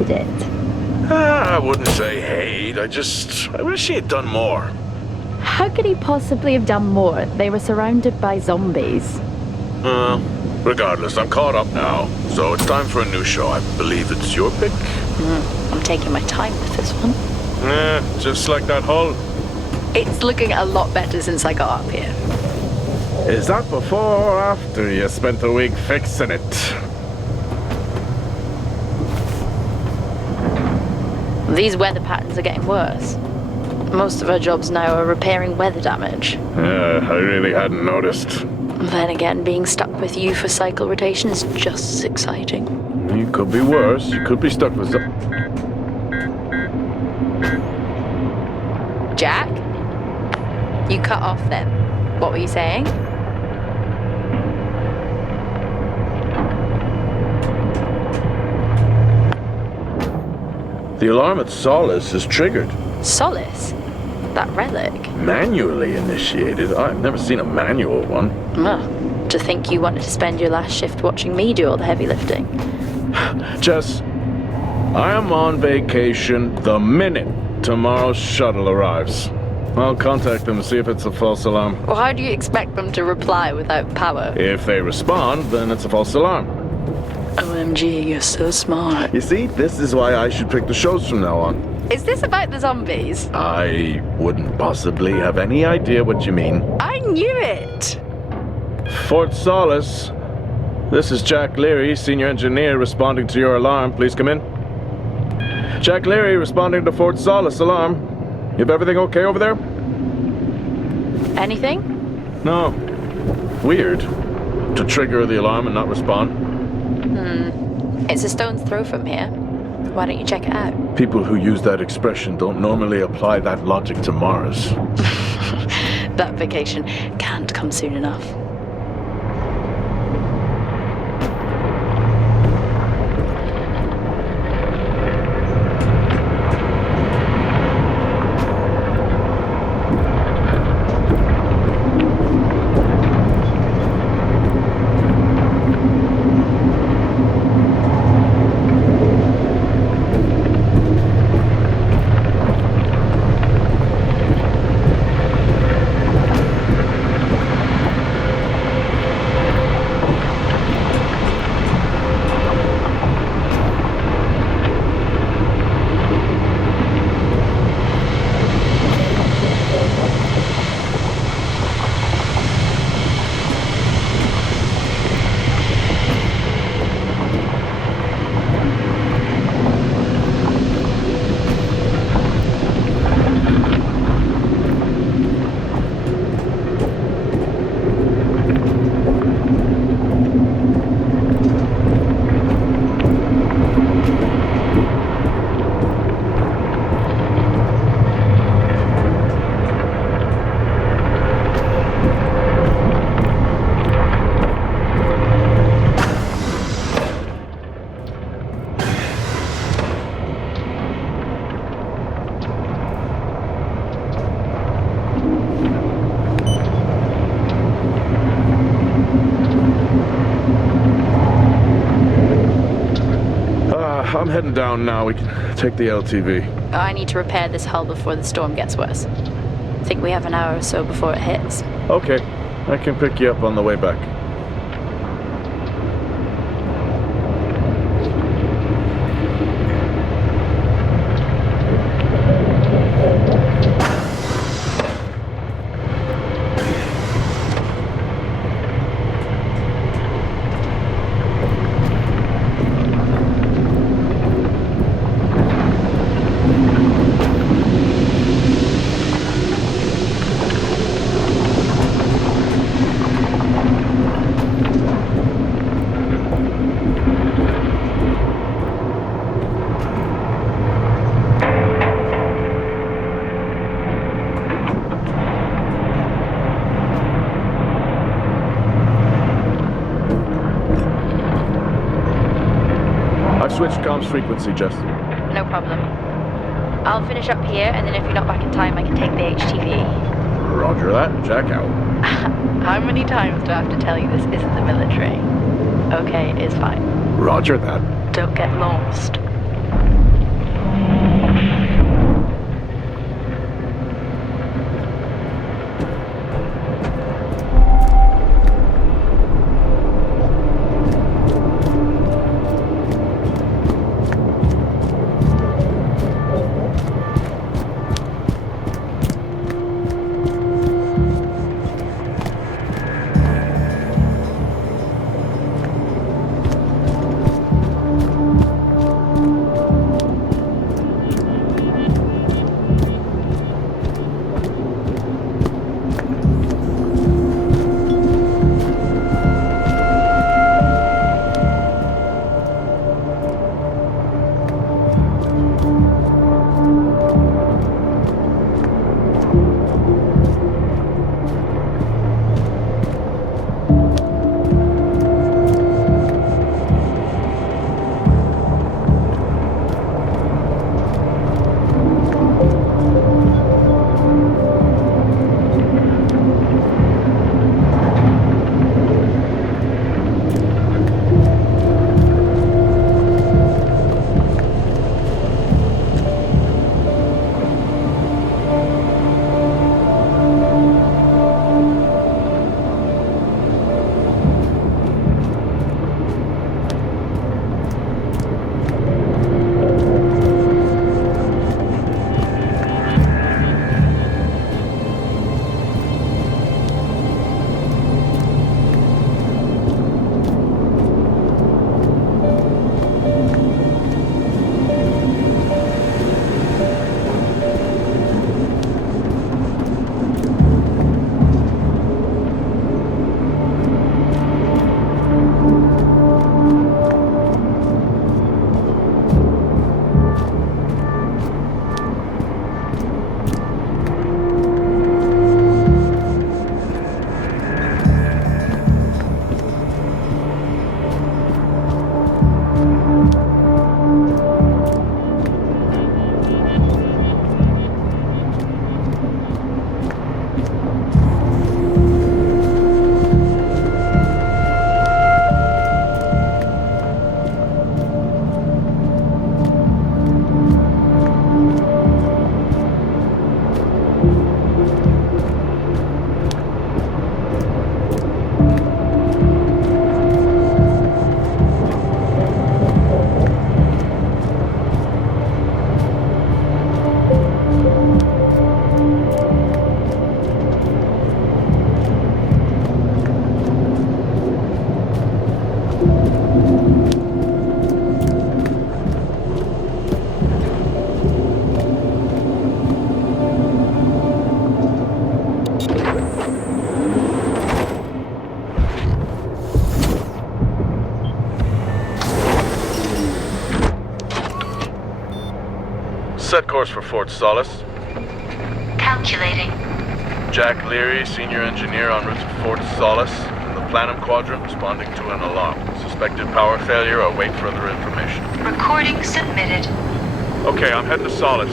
hated it. I wouldn't say hate. I wish he had done more. How could he possibly have done more? They were surrounded by zombies. Regardless, I'm caught up now. So it's time for a new show. I believe it's your pick. I'm taking my time with this one. Just like that hull. It's looking a lot better since I got up here. Is that before or after you spent a week fixing it? These weather patterns are getting worse. Most of our jobs now are repairing weather damage. Yeah, I really hadn't noticed. Then again, being stuck with you for cycle rotation is just as exciting. It could be worse. You could be stuck with some... Jack? You cut off then. What were you saying? The alarm at Solis is triggered. Solis? That relic? Manually initiated? I've never seen a manual one. To think you wanted to spend your last shift watching me do all the heavy lifting. Jess, I am on vacation the minute tomorrow's shuttle arrives. I'll contact them and see if it's a false alarm. Well, how do you expect them to reply without power? If they respond, then it's a false alarm. OMG, you're so smart. You see, this is why I should pick the shows from now on. Is this about the zombies? I wouldn't possibly have any idea what you mean. I knew it! Fort Solis. This is Jack Leary, senior engineer, responding to your alarm. Please come in. Jack Leary, responding to Fort Solis alarm. You have everything okay over there? Anything? No. Weird. To trigger the alarm and not respond. It's a stone's throw from here. Why don't you check it out? People who use that expression don't normally apply that logic to Mars. That vacation can't come soon enough. I'm heading down now. We can take the LTV. I need to repair this hull before the storm gets worse. I think we have an hour or so before it hits. Okay. I can pick you up on the way back. Switch comms frequency, Jess. No problem. I'll finish up here, and then if you're not back in time, I can take the HTV. Roger that. Jack out. How many times do I have to tell you this isn't the military? Okay, it's fine. Roger that. Don't get lost. Set course for Fort Solis. Calculating. Jack Leary, senior engineer en route to Fort Solis. In the Planum Quadrant, responding to an alarm. Suspected power failure. Await further information. Recording submitted. Okay, I'm heading to Solis.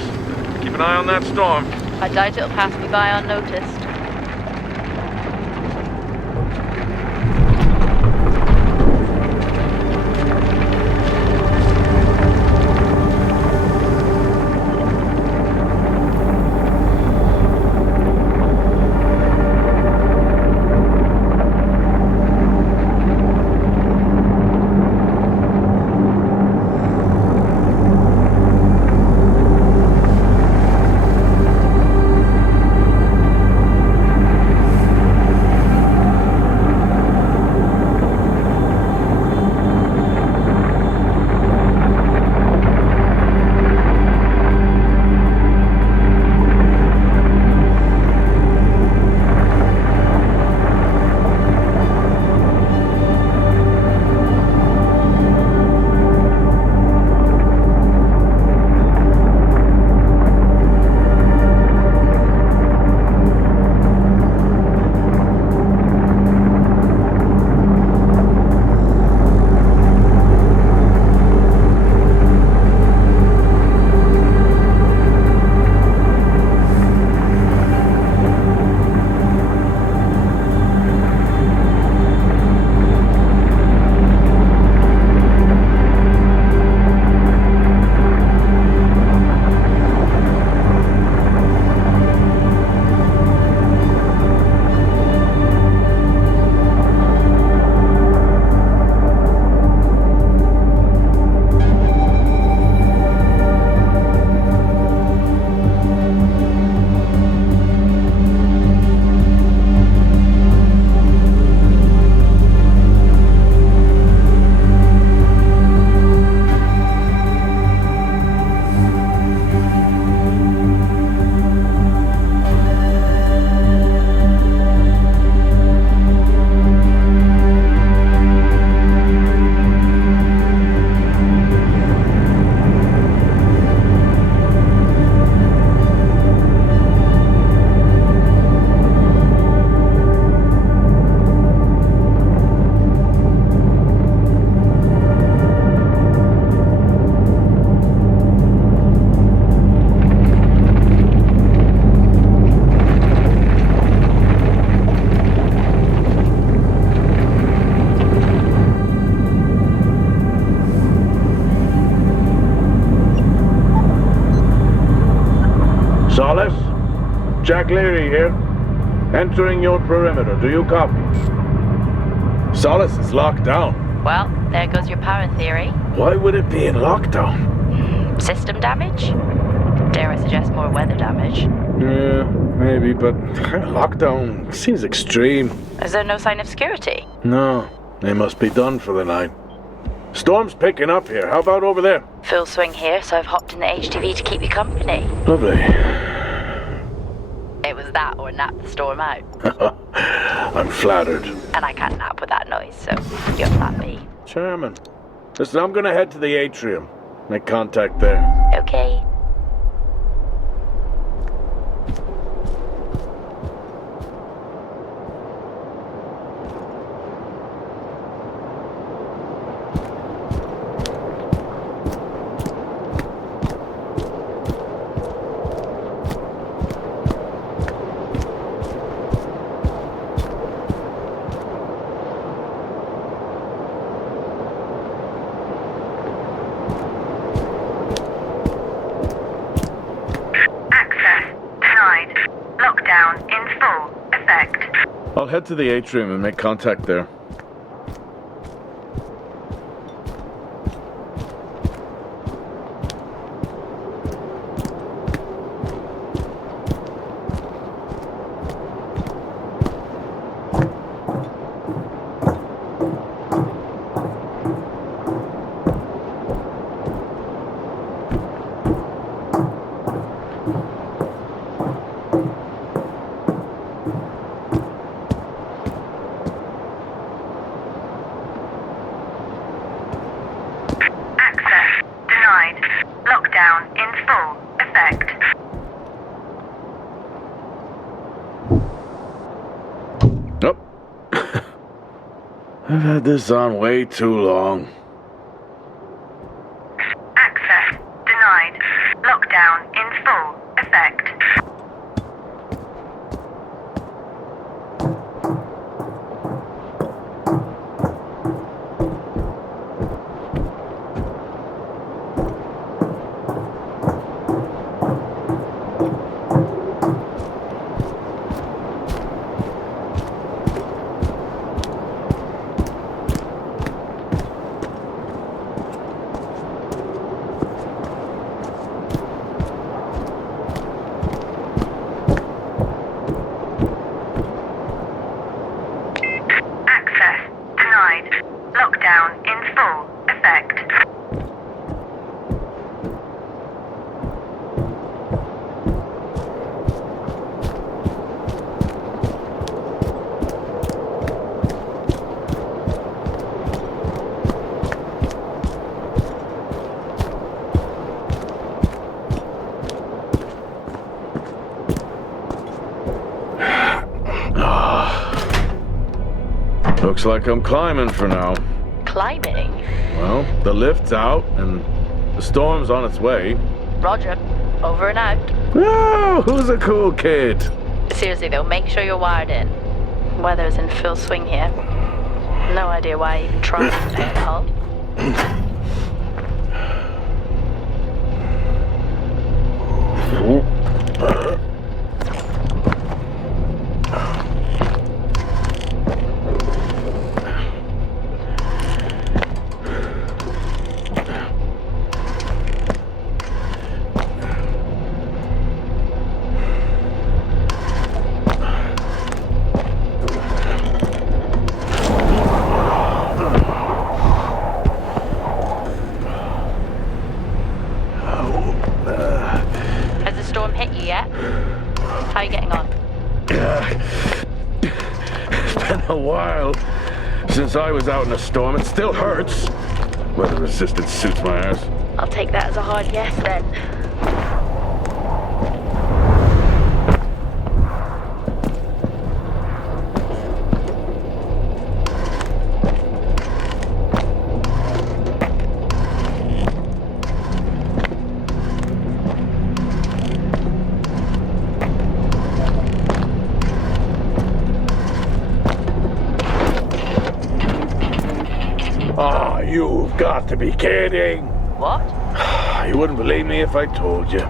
Keep an eye on that storm. I doubt it'll pass me by unnoticed. Solis? Jack Leary here. Entering your perimeter. Do you copy? Solis is locked down. Well, there goes your power theory. Why would it be in lockdown? System damage? Dare I suggest more weather damage? Yeah, maybe, but lockdown seems extreme. Is there no sign of security? No, they must be done for the night. Storm's picking up here. How about over there? Full swing here, so I've hopped in the HTV to keep you company. Lovely. It was that or nap the storm out. I'm flattered. And I can't nap with that noise, so you're plan B. Charming. Listen, I'm gonna head to the atrium. Make contact there. Okay. I'll head to the atrium and make contact there. Lockdown in full effect. effect. Nope. I've had this on way too long. Access denied. Lockdown in full effect. Lockdown in full effect. Looks like I'm climbing for now. Climbing? Well, the lift's out and the storm's on its way. Roger. Over and out. Oh, who's a cool kid? Seriously though, make sure you're wired in. Weather's in full swing here. No idea why I even tried to pay it all. How are you getting on? It's been a while since I was out in a storm. It still hurts. Weather resistance suits my ass. I'll take that as a hard yes then. Oh, you've got to be kidding. What? You wouldn't believe me if I told you.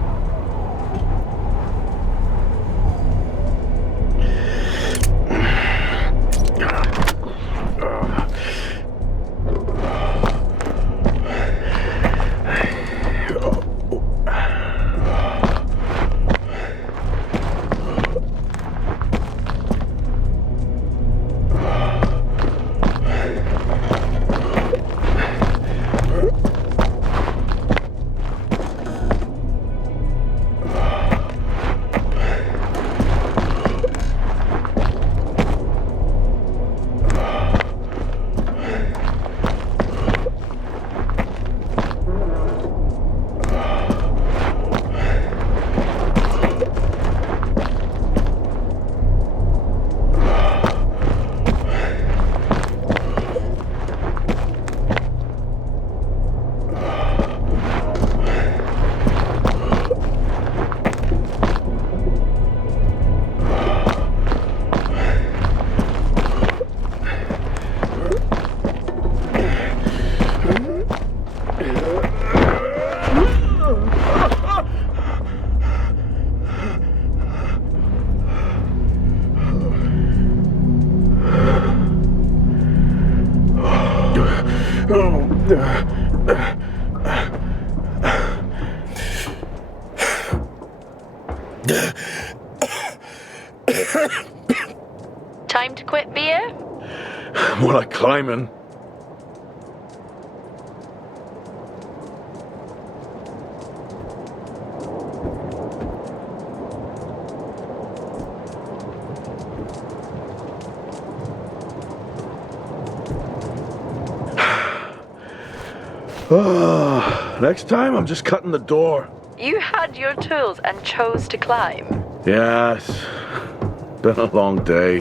Time to quit beer? More like climbing. Next time I'm just cutting the door. You had your tools and chose to climb. Yes. Been a long day.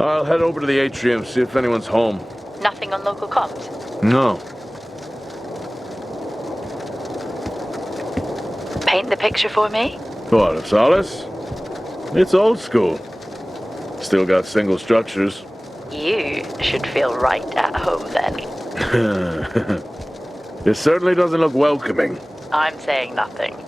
I'll head over to the atrium, see if anyone's home. Nothing on local comms? No. Paint the picture for me? What, of Solis? It's old school. Still got single structures. You should feel right at home then. It certainly doesn't look welcoming. I'm saying nothing.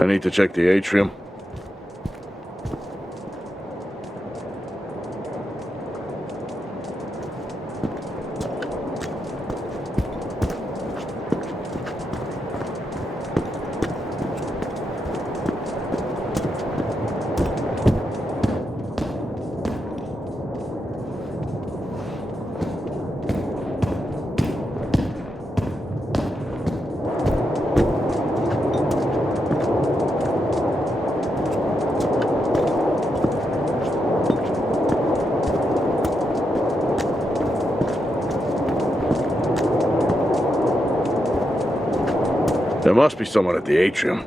I need to check the atrium. There must be someone at the atrium.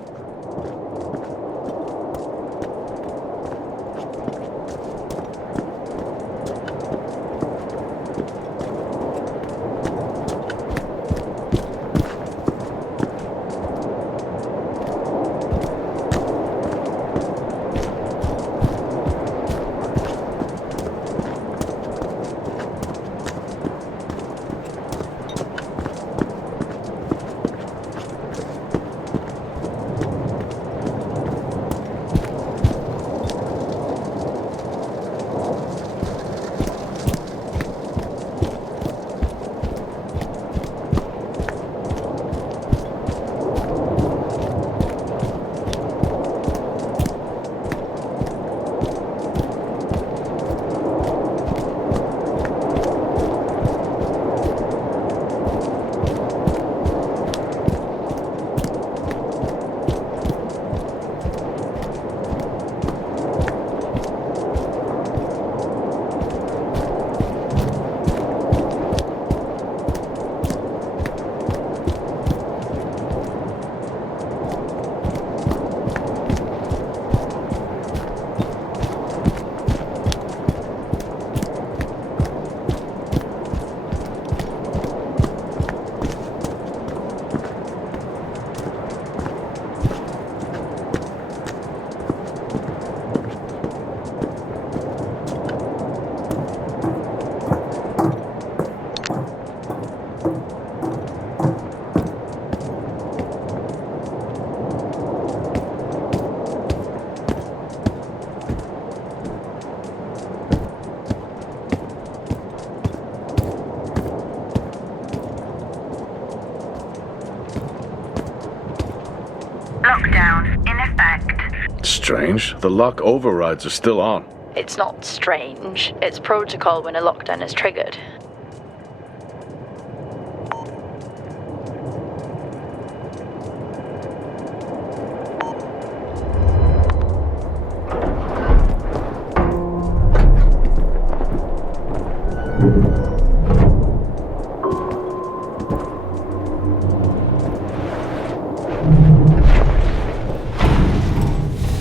Lockdown in effect. Strange. The lock overrides are still on. It's not strange. It's protocol when a lockdown is triggered.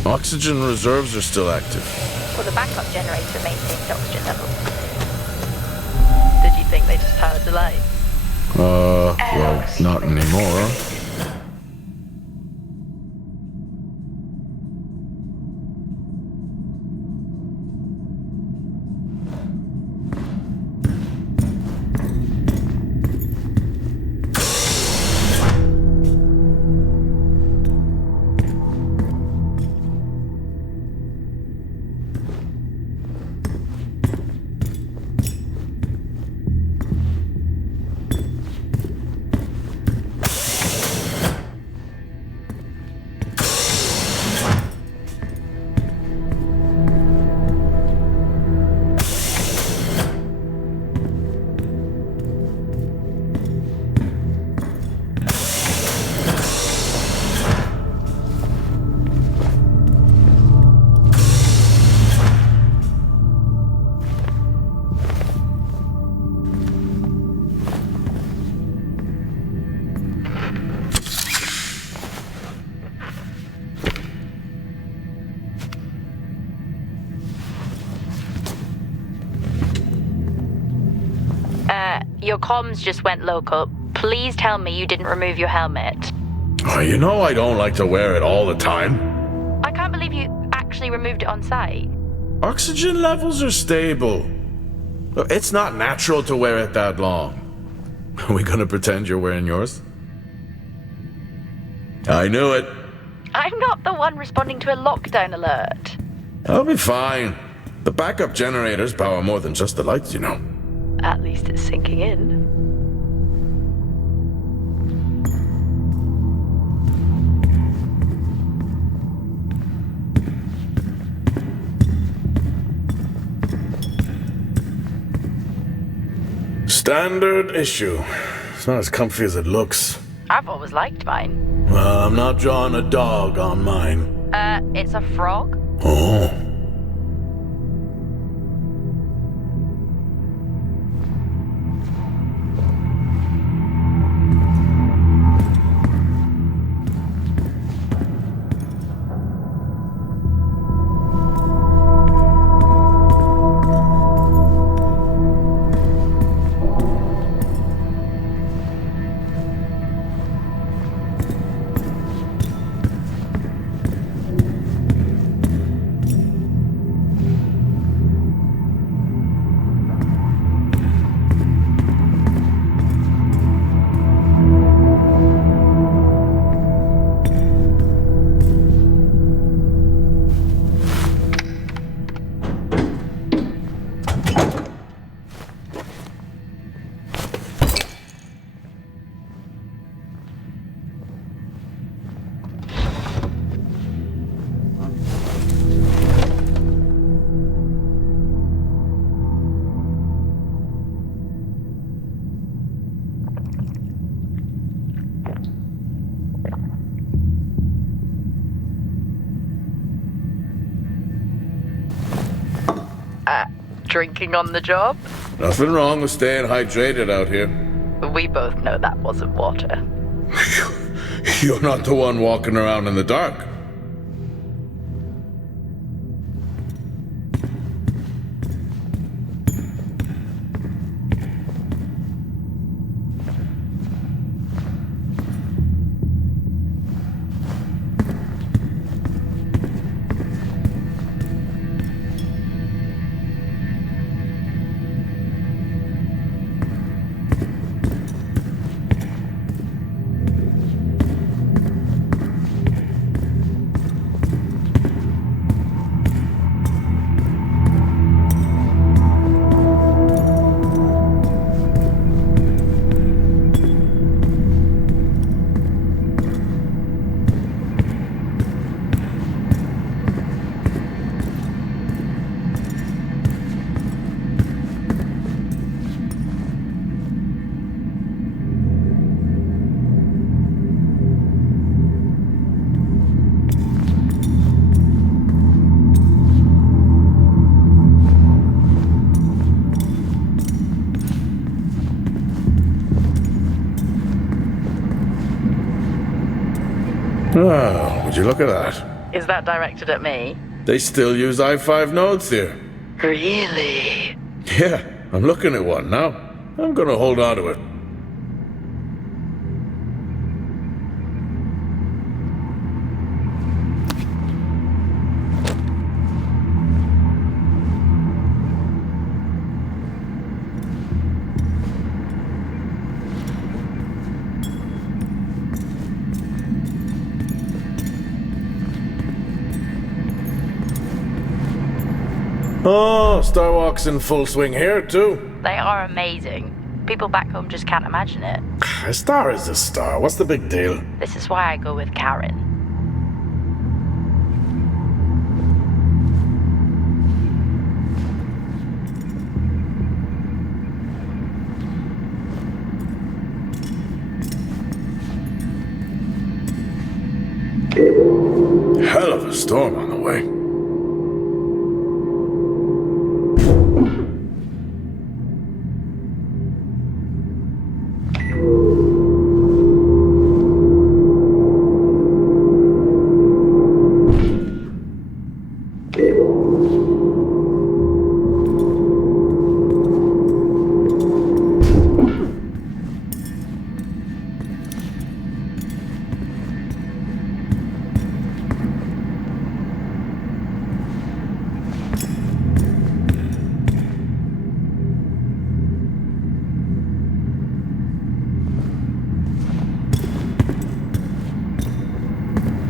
Oxygen reserves are still active. Well, the backup generator maintains oxygen levels. Did you think they just powered the lights? Well, not anymore. Your comms just went local. Please tell me you didn't remove your helmet. Oh, you know I don't like to wear it all the time. I can't believe you actually removed it on site. Oxygen levels are stable. It's not natural to wear it that long. Are we gonna pretend you're wearing yours? I knew it. I'm not the one responding to a lockdown alert. I'll be fine. The backup generators power more than just the lights, you know. At least it's sinking in. Standard issue. It's not as comfy as it looks. I've always liked mine. Well, I'm not drawing a dog on mine. It's a frog? Oh. Drinking on the job? Nothing wrong with staying hydrated out here. We both know that wasn't water. You're not the one walking around in the dark. Oh, would you look at that? Is that directed at me? They still use i5 nodes here. Really? Yeah, I'm looking at one now. I'm gonna hold on to it. Oh, Starwalk's in full swing here, too. They are amazing. People back home just can't imagine it. A star is a star. What's the big deal? This is why I go with Karen. Hell of a storm on the way.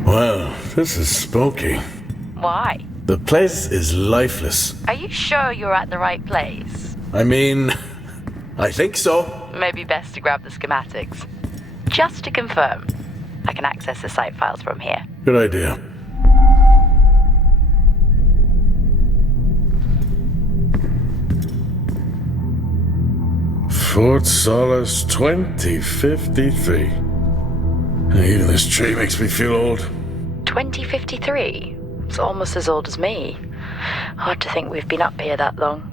Well, this is spooky. Why? The place is lifeless. Are you sure you're at the right place? I mean, I think so. Maybe best to grab the schematics. Just to confirm, I can access the site files from here. Good idea. Fort Solis 2053. Even this tree makes me feel old. 2053? It's almost as old as me. Hard to think we've been up here that long.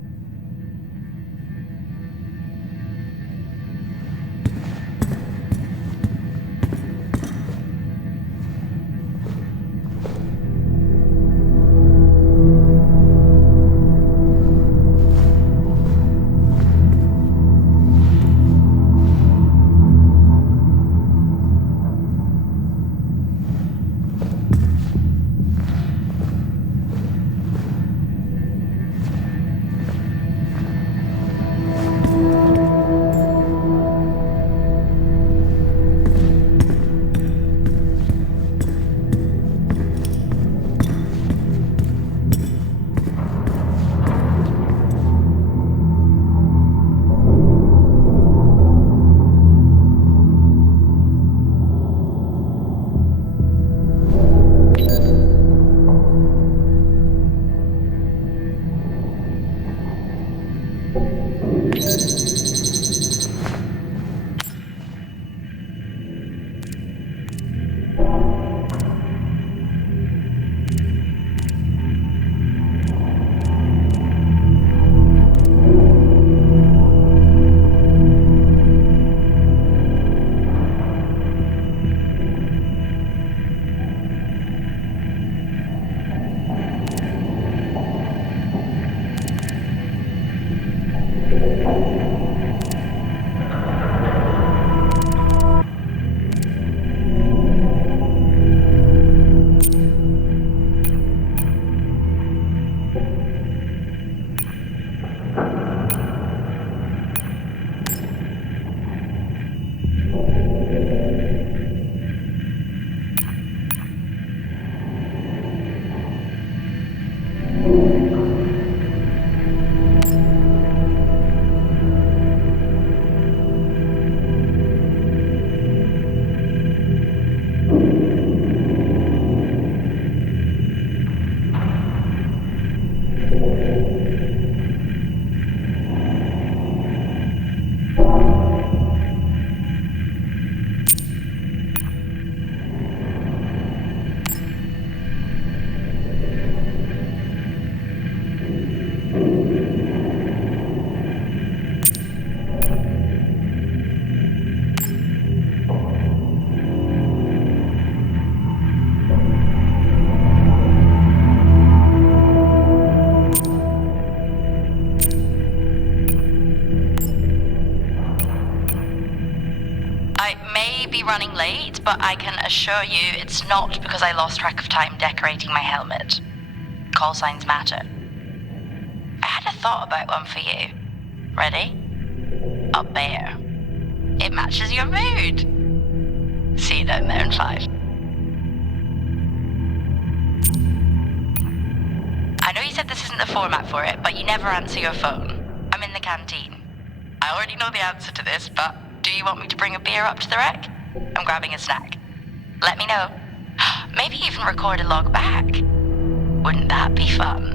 may be running late, but I can assure you it's not because I lost track of time decorating my helmet. Call signs matter. I had a thought about one for you. Ready? A bear. It matches your mood. See you down there in 5. I know you said this isn't the format for it, but you never answer your phone. I'm in the canteen. I already know the answer to this, but do you want me to bring a beer up to the wreck? I'm grabbing a snack. Let me know. Maybe even record a log back. Wouldn't that be fun?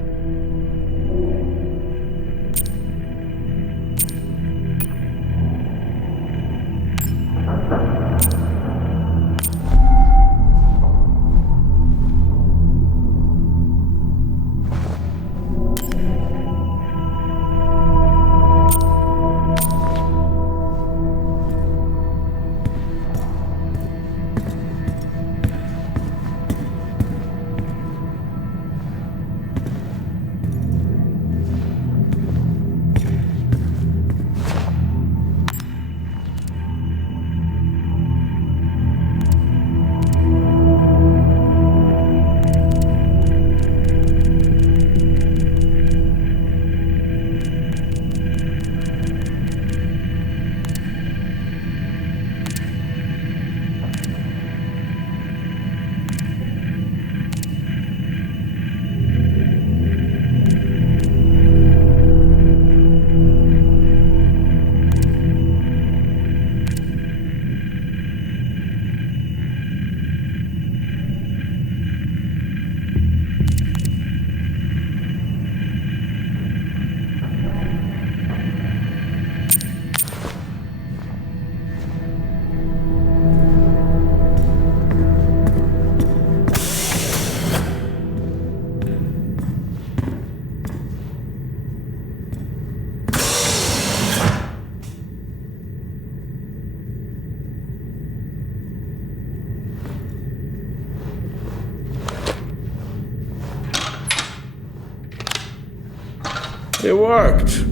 It worked.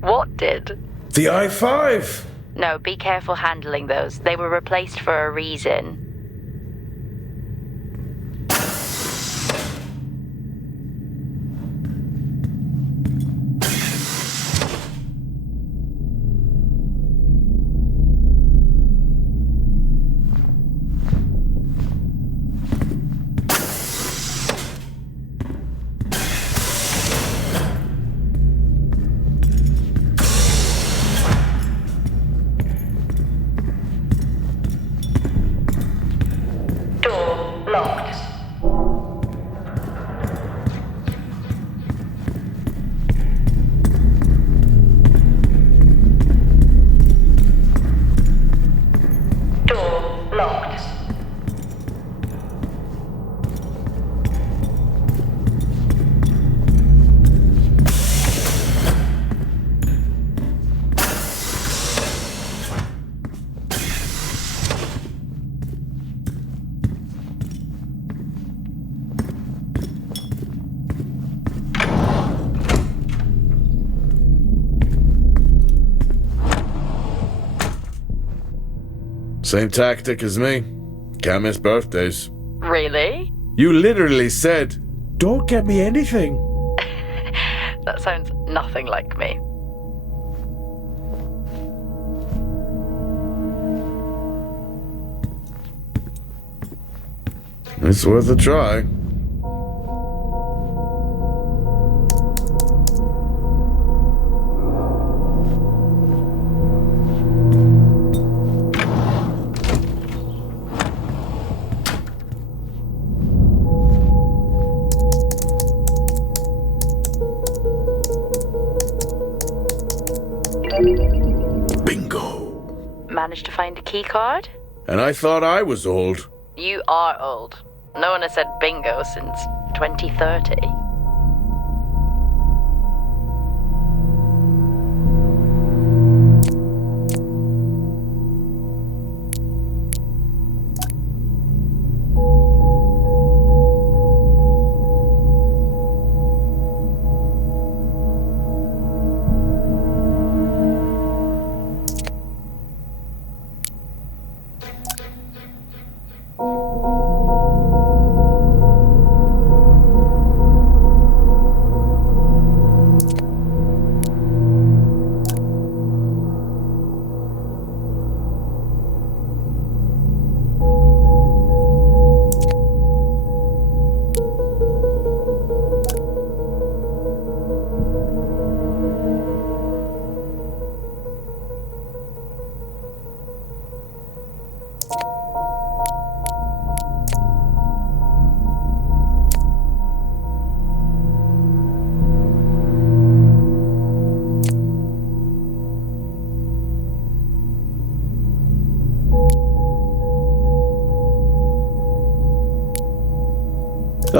What did? The i5. No, be careful handling those. They were replaced for a reason. Same tactic as me. Can't miss birthdays. Really? You literally said, "Don't get me anything." That sounds nothing like me. It's worth a try. Managed to find a key card? And I thought I was old. You are old. No one has said bingo since 2030.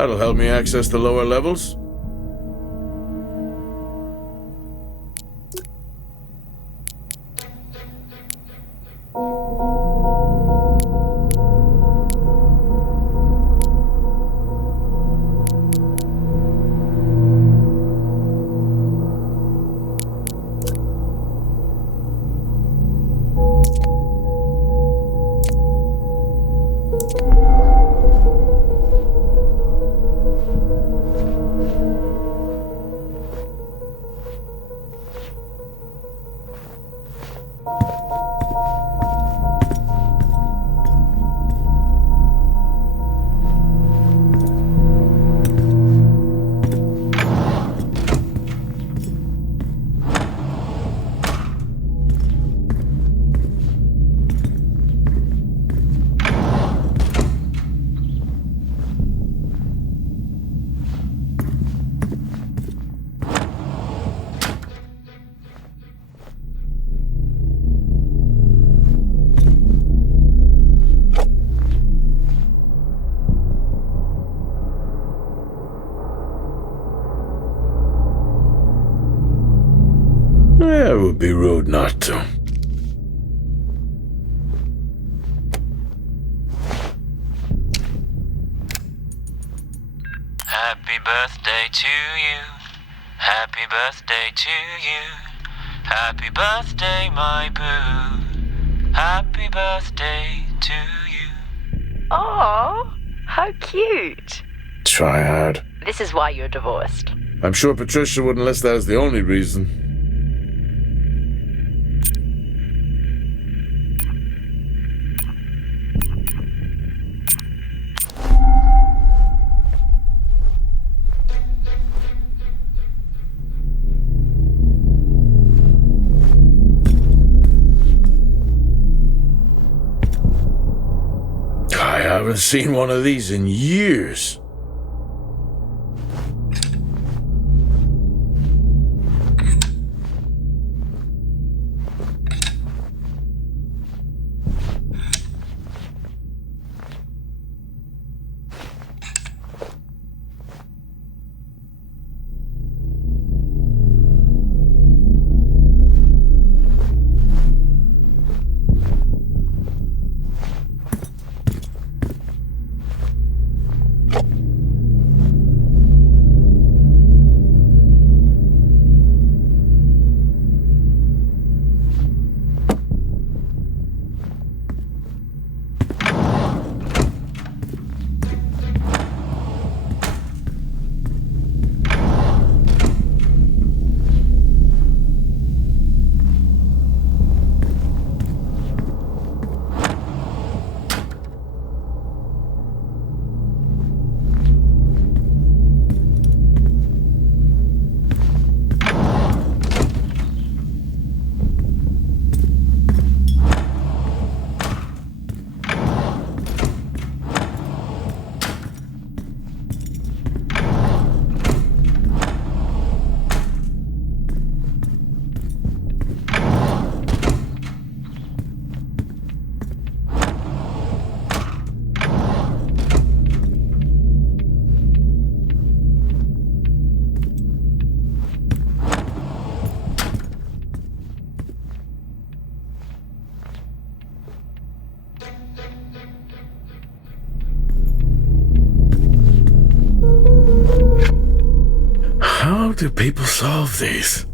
That'll help me access the lower levels. It would be rude not to. Happy birthday to you. Happy birthday to you. Happy birthday, my boo. Happy birthday to you. Oh, how cute. Try hard. This is why you're divorced. I'm sure Patricia wouldn't list that as the only reason. I haven't seen one of these in years. How do people solve these?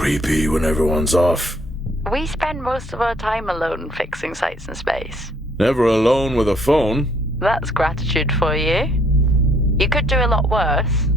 creepy when everyone's off. We spend most of our time alone fixing sights in space. Never alone with a phone. That's gratitude for you. You could do a lot worse.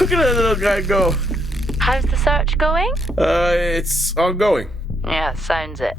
Look at that little guy go. How's the search going? It's ongoing. Yeah, sounds it.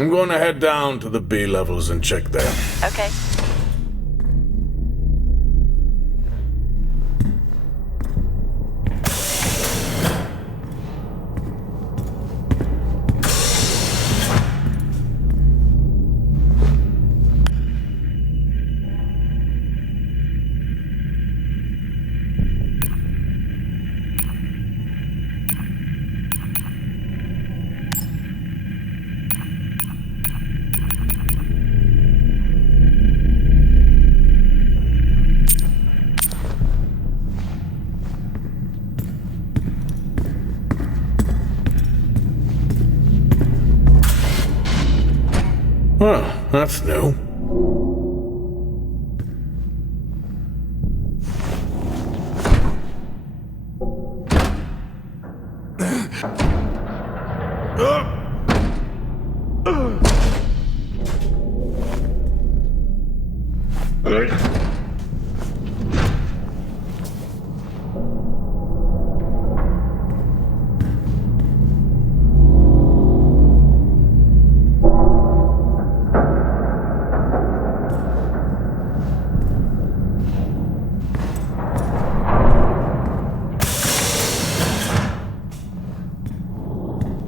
I'm going to head down to the B levels and check there. Okay. Well, that's new.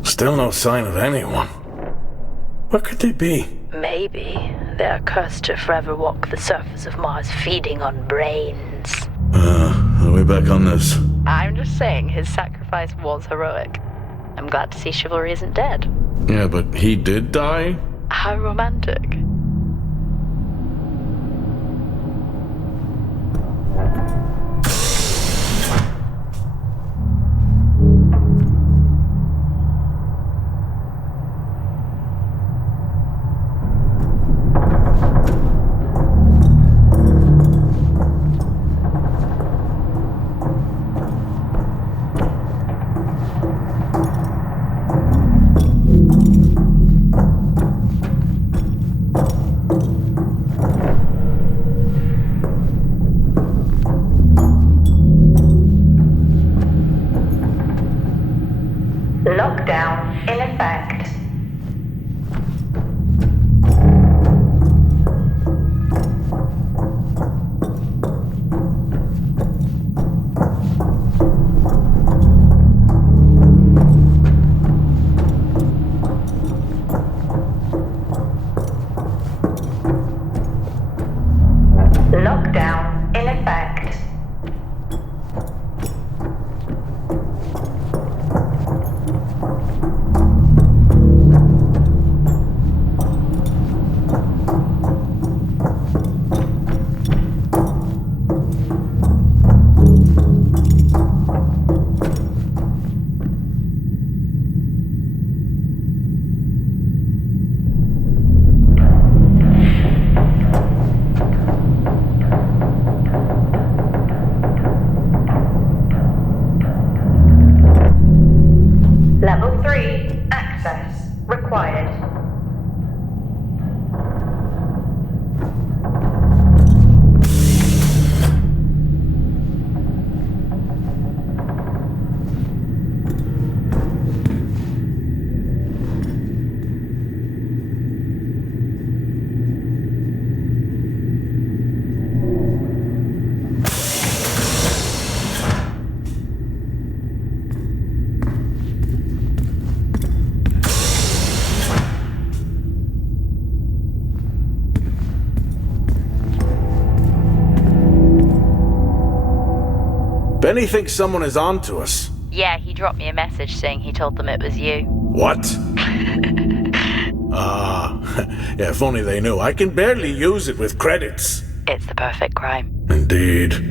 Still no sign of anyone. Where could they be? Maybe they're cursed to forever walk the surface of Mars feeding on brains. Are we back on this? I'm just saying his sacrifice was heroic. I'm glad to see chivalry isn't dead. Yeah, but he did die? How romantic. Lockdown in effect. Lockdown in effect. Level 3 access required. Benny thinks someone is on to us. Yeah, he dropped me a message saying he told them it was you. What? Yeah, if only they knew. I can barely use it with credits. It's the perfect crime. Indeed.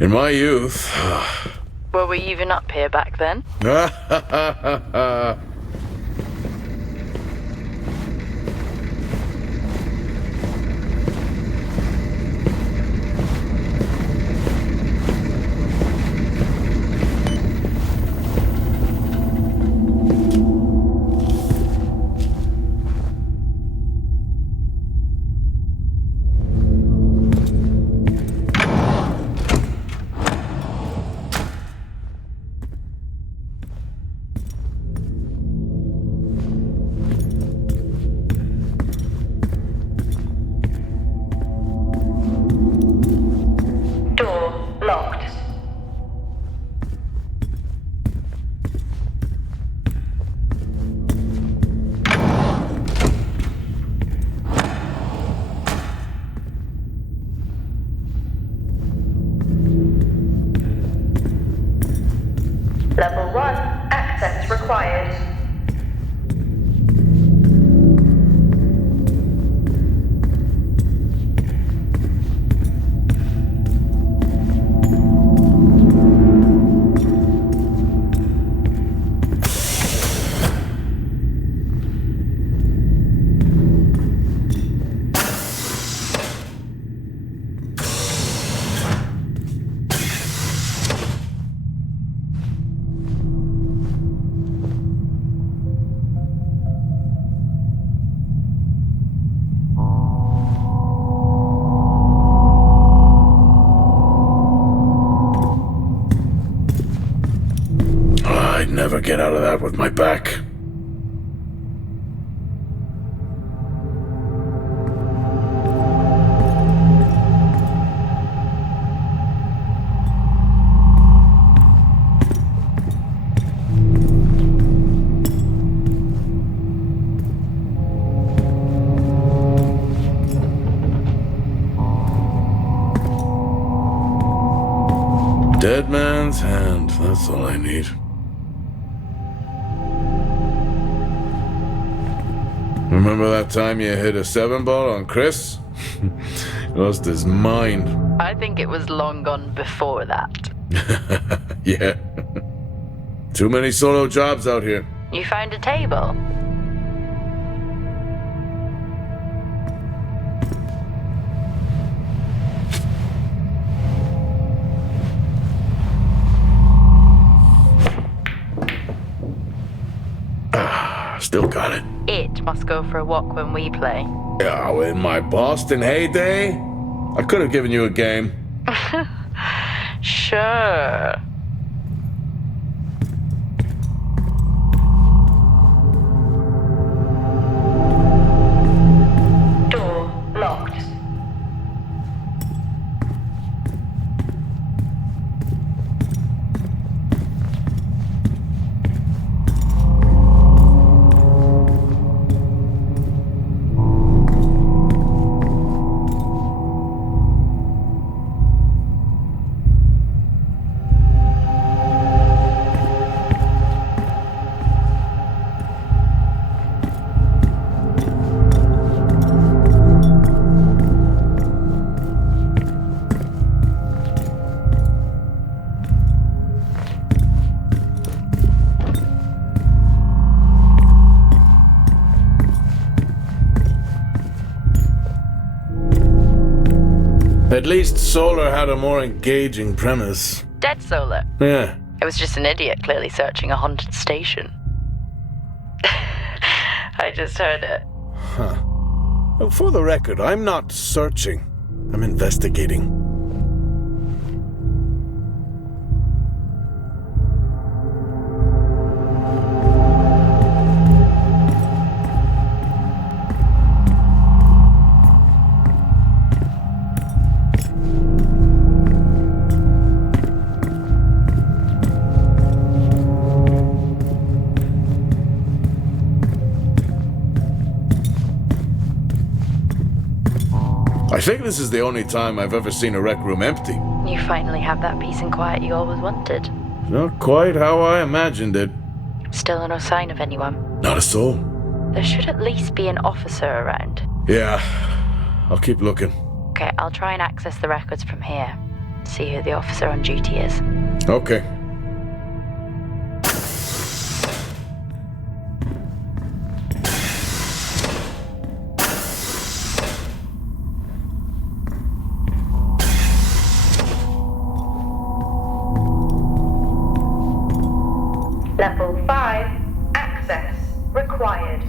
In my youth... Were we even up here back then? Level 1, access required. Never get out of that with my back. Dead man's hand, that's all I need. Remember that time you hit a 7-ball on Chris? Lost his mind. I think it was long gone before that. Yeah. Too many solo jobs out here. You found a table? Still got it. It must go for a walk when we play. Oh, in my Boston heyday, I could have given you a game. Sure. Door locked. At least Solar had a more engaging premise. Dead Solar? Yeah. It was just an idiot clearly searching a haunted station. I just heard it. Huh. Well, for the record, I'm not searching. I'm investigating. I think this is the only time I've ever seen a rec room empty. You finally have that peace and quiet you always wanted. Not quite how I imagined it. Still no sign of anyone. Not a soul. There should at least be an officer around. Yeah, I'll keep looking. Okay, I'll try and access the records from here. See who the officer on duty is. Okay. Level 5, access required.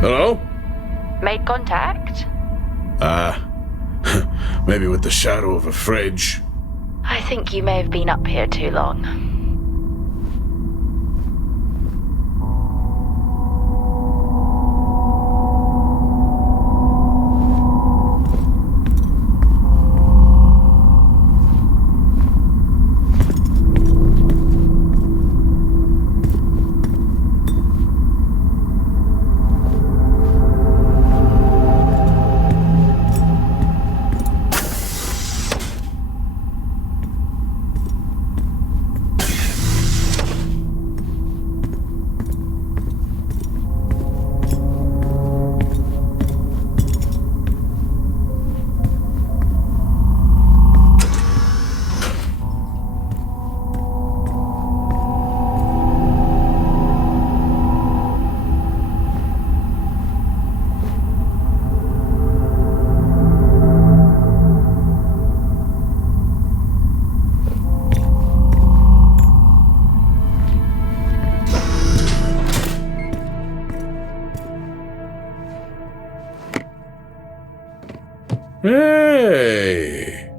Hello? Made contact? Maybe with the shadow of a fridge. I think you may have been up here too long. Hey!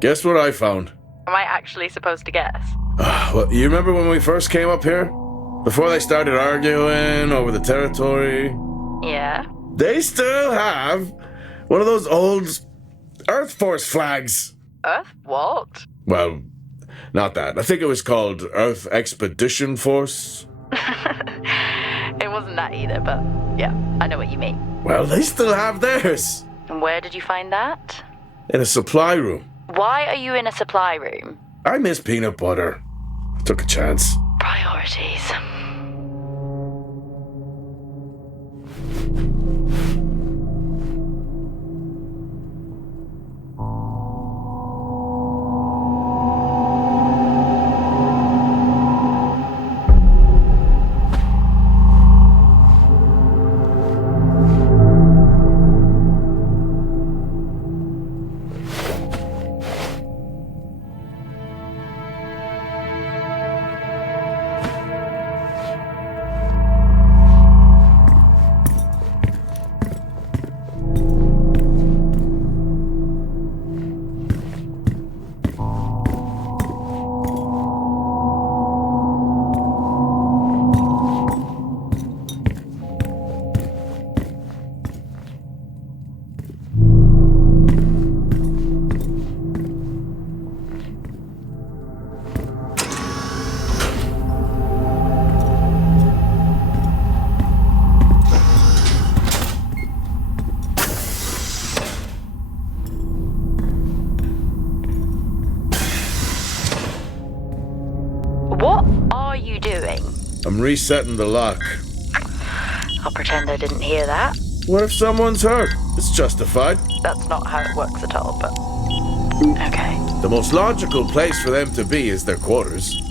Guess what I found? Am I actually supposed to guess? Well, you remember when we first came up here? Before they started arguing over the territory? Yeah? They still have one of those old Earth Force flags. Earth what? Well, not that. I think it was called Earth Expedition Force. It wasn't that either, but yeah, I know what you mean. Well, they still have theirs. And where did you find that? In a supply room. Why are you in a supply room? I miss peanut butter. I took a chance. Priorities. I'm resetting the lock. I'll pretend I didn't hear that. What if someone's hurt? It's justified. That's not how it works at all, but... okay. The most logical place for them to be is their quarters.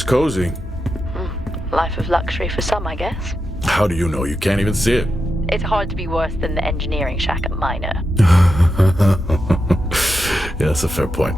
Looks cozy. Life of luxury for some, I guess. How do you know? You can't even see it. It's hard to be worse than the engineering shack at Minor. Yeah, that's a fair point.